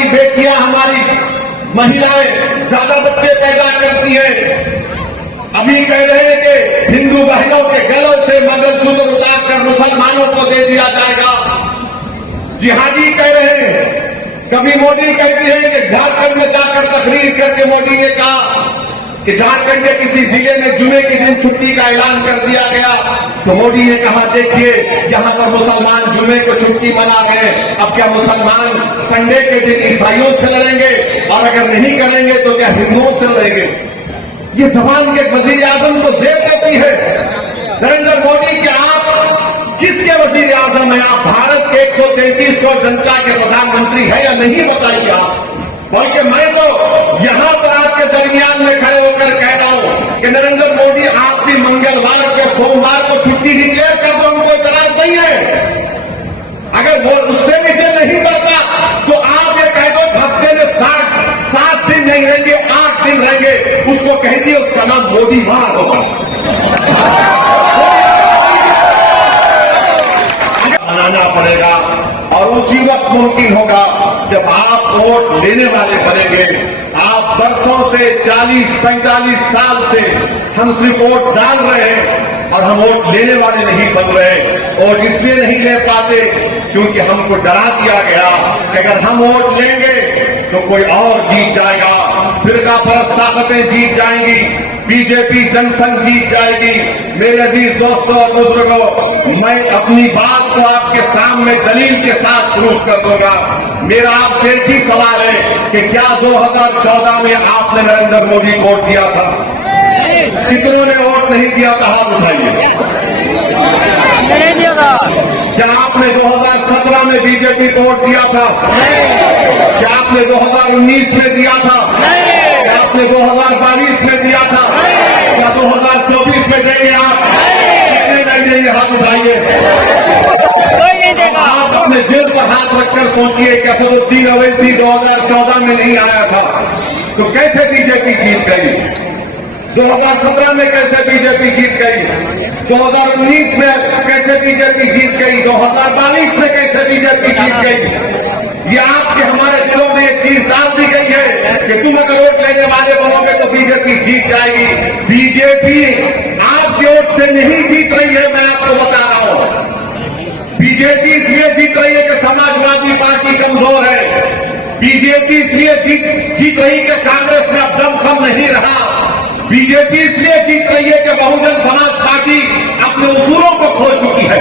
हमारी बेटियां, हमारी महिलाएं ज्यादा बच्चे पैदा करती हैं। अभी कह रहे हैं कि हिंदू बहनों के गलों से मंगलसूत्र उतारकर मुसलमानों को दे दिया जाएगा। जिहादी कह रहे हैं। कभी मोदी कहते हैं कि झारखंड में जाकर तकरीर करके मोदी ने कहा कि झारखंड के किसी जिले में जुमे के दिन छुट्टी का ऐलान कर दिया गया, तो मोदी ने कहा देखिए यहां पर मुसलमान जुमे को छुट्टी मना रहे हैं, अब क्या मुसलमान संडे के दिन ईसाइयों से लड़ेंगे, और अगर नहीं करेंगे तो क्या हिंदुओं से लड़ेंगे। ये जबान के वजीर आजम को जेब देती है। नरेंद्र मोदी के आप किसके वजीर आजम है? आप भारत के 133 करोड़ जनता के प्रधानमंत्री है या नहीं, बताइए आप। बल्कि मैं तो यहां पर आपके दरमियान में खड़े होकर कह रहा हूं कि नरेंद्र मोदी आप भी मंगलवार को, सोमवार को छुट्टी डिक्लेयर कर दो, उनको इतराज नहीं है। अगर वो उससे भी दिल नहीं करता तो आप ये कह दो हफ्ते में 7 दिन नहीं रहेंगे, 8 दिन रहेंगे, उसको कह दिए उसका नाम मोदी मार होगा। बनाना पड़ेगा और उसी वक्त मुमकिन होगा जब आप वोट लेने वाले बनेंगे। आप वर्षों से 40-45 साल से हम सिर्फ वोट डाल रहे हैं और हम वोट लेने वाले नहीं बन रहे। और इसलिए नहीं ले पाते क्योंकि हमको डरा दिया गया कि अगर हम वोट लेंगे तो कोई और जीत जाएगा, फिरका परस्त ताकतें जीत जाएंगी, बीजेपी जनसंघ जीत जाएगी। मेरे अजीज दोस्तों और बुजुर्गों, मैं अपनी बात को आपके सामने दलील के साथ प्रूफ कर दूंगा। मेरा आपसे एक ही सवाल है कि क्या 2014 में आपने नरेंद्र मोदी को वोट दिया था? कितनों ने वोट नहीं दिया था? हाथ उठाइए। क्या आपने 2017 में बीजेपी को वोट दिया था? क्या आपने 2019 में दिया था? क्या आपने 2022 में दिया था? क्या 2024 में देंगे आप? कितने नहीं देंगे? हाथ उठाइए। आप अपने दिल पर हाथ रखकर सोचिए कि असदुद्दीन ओवैसी 2014 में नहीं आया था तो कैसे बीजेपी जीत गई? 2017 में कैसे बीजेपी जीत गई? 2019 में कैसे बीजेपी जीत गई? 2022 में कैसे बीजेपी जीत गई? ये आपके हमारे दिलों में एक चीज डाल दी गई है कि तुम अगर वोट लेने वाले बनोगे तो बीजेपी जीत जाएगी। बीजेपी आपके वोट से नहीं जीत रही है, मैं आपको बता रहा हूं। बीजेपी इसलिए जीत रही है कि समाजवादी पार्टी कमजोर है। बीजेपी इसलिए जीत रही कि कांग्रेस में अब दमखम नहीं रहा। बीजेपी इसलिए जीत रही है कि बहुजन समाज पार्टी अपने उसूलों को खो चुकी है।